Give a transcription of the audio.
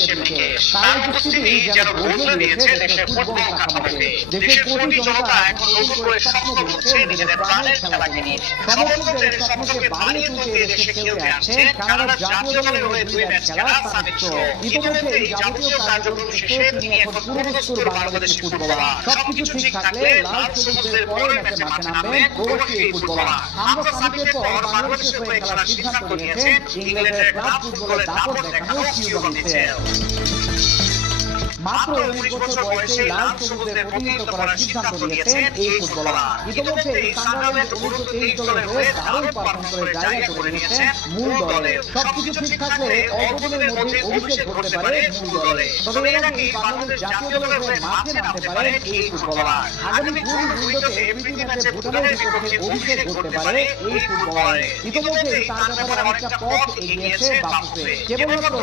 বিশ্বের বিকেশ তার উপস্থিতি যেন বদলে দিয়েছে দেশের ফুটবল কাঠামোকে। দেশের কোটি জনতা এখন নতুন করে স্বপ্ন দেখছে নিজেদের প্রাণের খেলাকে নিয়ে। সমর্থকদের স্বপ্নকে বাড়িয়ে তুলতে দেশে খেলতে আসছে কানাডার জাতীয় দলের হয়ে 2 ম্যাচ খেলা সামিট শো। ইতিমধ্যে এই যাবতীয় কার্যক্রম শেষে তিনি এখন পুরোদস্তুর বাংলাদেশি ফুটবলার। সবকিছু ঠিক থাকলে লাল সবুজদের পরের ম্যাচে মাঠে নামবেন প্রবাসী এই ফুটবলার। আমরা সামিটের পর বাংলাদেশের হয়ে খেলার সিদ্ধান্ত নিয়েছেন ইংল্যান্ডের ক্লাব ফুটবলের দাপট দেখানো কিউবা মিচেল। মাত্র 19 বছর বয়সে লাল সবুজদের প্রতিনিধিত্ব করার সিদ্ধান্ত নিয়েছেন এই ফুটবলার। ইতিমধ্যে সানরাইজার্স 23 দলের হয়ে দারুণ পারফর্ম করে জায়গা করে নিয়েছেন মূল দলে। সবকিছু ঠিক থাকলে অল্প দিনের মধ্যে অভিষেক ঘটতে পারে মূল দলে। তবে এর আগে বাংলাদেশ জাতীয় দলের হয়ে মাঠে নামতে পারেন এই ফুটবলার। আগামী 2 উইন্ডোতে প্রীতি ম্যাচে ভুটানের বিপক্ষে অভিষেক ঘটতে পারে এই ফুটবলার। ইতিমধ্যে তার ব্যাপারে অনেকটা পথ এগিয়েছে বাফুফে। কেবলমাত্র